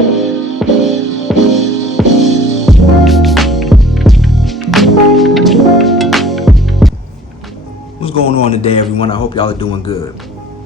What's going on today, everyone? I hope y'all are doing good.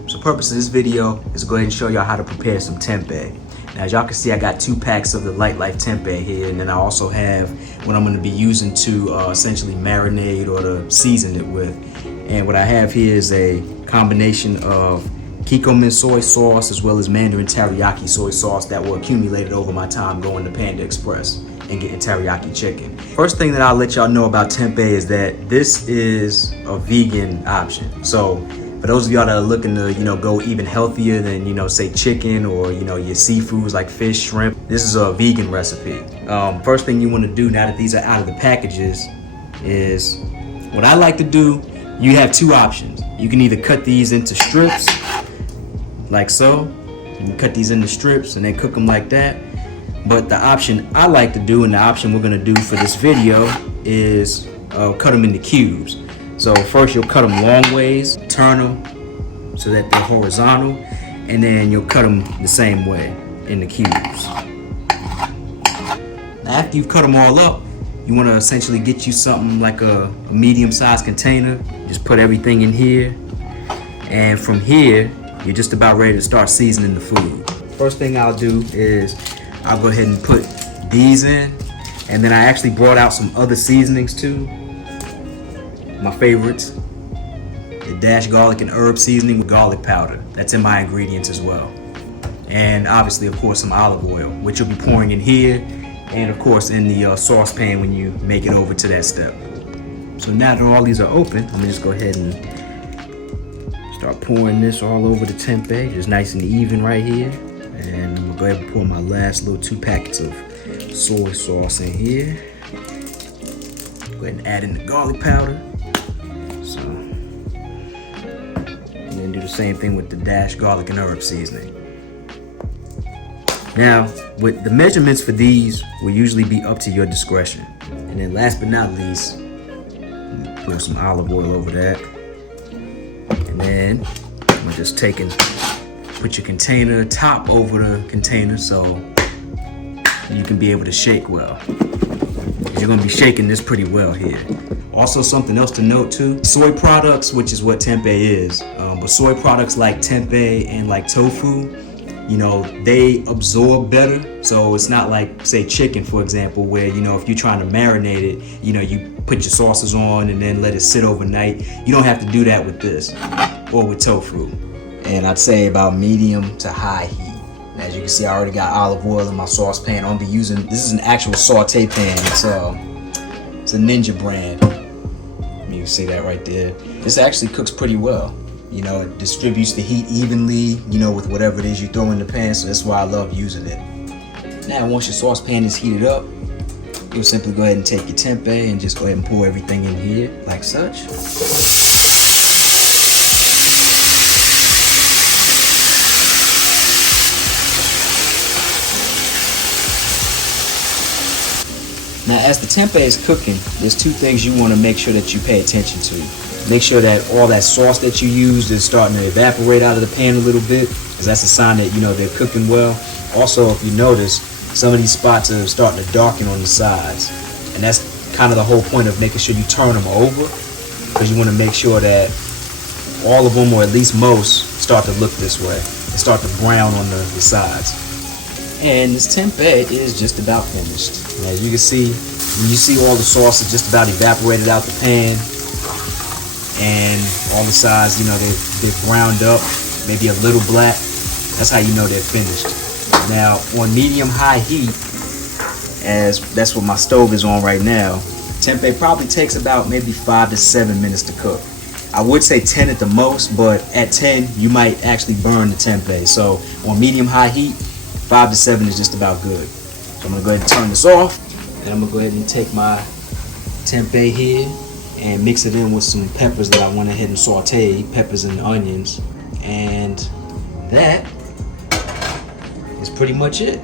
So the purpose of this video is to go ahead and show y'all how to prepare some tempeh. Now, as y'all can see, I got 2 packs of the Light Life tempeh here, and then I also have what I'm going to be using to essentially marinate or to season it with. And what I have here is a combination of Kikkoman soy sauce as well as Mandarin teriyaki soy sauce that were accumulated over my time going to Panda Express and getting teriyaki chicken. First thing that I'll let y'all know about tempeh is that this is a vegan option. So for those of y'all that are looking to, go even healthier than, say chicken or, your seafoods like fish, shrimp, this is a vegan recipe. First thing you want to do now that these are out of the packages is, what I like to do, you have 2 options. You can either cut these into strips, like so. You can cut these into strips and then cook them like that. But the option I like to do, and the option we're gonna do for this video, is cut them into cubes. So first you'll cut them long ways, turn them so that they're horizontal, and then you'll cut them the same way in the cubes. Now, after you've cut them all up, you wanna essentially get you something like a medium-sized container. Just put everything in here, and from here, you're just about ready to start seasoning the food. First thing I'll do is I'll go ahead and put these in, and then I actually brought out some other seasonings too. My favorites, the Dash garlic and herb seasoning with garlic powder. That's in my ingredients as well. And obviously, of course, some olive oil, which you'll be pouring in here, and of course in the saucepan when you make it over to that step. So now that all these are open, I'm gonna just go ahead and start pouring this all over the tempeh, just nice and even right here. And I'm gonna go ahead and pour my last little 2 packets of soy sauce in here. Go ahead and add in the garlic powder. So, and then do the same thing with the Dash garlic and herb seasoning. Now, with the measurements for these will usually be up to your discretion. And then last but not least, pour some olive oil over that. And then I'm just put your container top over the container so you can be able to shake well. You're gonna be shaking this pretty well here. Also, something else to note too, soy products, which is what tempeh is, but soy products like tempeh and like tofu, they absorb better. So it's not like, say, chicken, for example, where, if you're trying to marinate it, you put your sauces on and then let it sit overnight. You don't have to do that with this or with tofu. And I'd say about medium to high heat. As you can see, I already got olive oil in my saucepan. I'm gonna be using, this is an actual saute pan. It's a Ninja brand. You can see that right there. This actually cooks pretty well. It distributes the heat evenly, with whatever it is you throw in the pan. So that's why I love using it. Now, once your saucepan is heated up, you'll simply go ahead and take your tempeh and just go ahead and pour everything in here like such. Now, as the tempeh is cooking, there's 2 things you want to make sure that you pay attention to. Make sure that all that sauce that you used is starting to evaporate out of the pan a little bit, because that's a sign that, they're cooking well. Also, if you notice, some of these spots are starting to darken on the sides. And that's kind of the whole point of making sure you turn them over, because you want to make sure that all of them, or at least most, start to look this way and start to brown on the sides. And this tempeh is just about finished. And as you can see, when you see all the sauce is just about evaporated out the pan, and all the sides, they've browned up, maybe a little black. That's how you know they're finished. Now, on medium-high heat, as that's what my stove is on right now, tempeh probably takes about maybe 5 to 7 minutes to cook. I would say 10 at the most, but at 10, you might actually burn the tempeh. So on medium-high heat, 5 to 7 is just about good. So I'm gonna go ahead and turn this off, and I'm gonna go ahead and take my tempeh here and mix it in with some peppers that I went ahead and sauteed, peppers and onions, and that is pretty much it.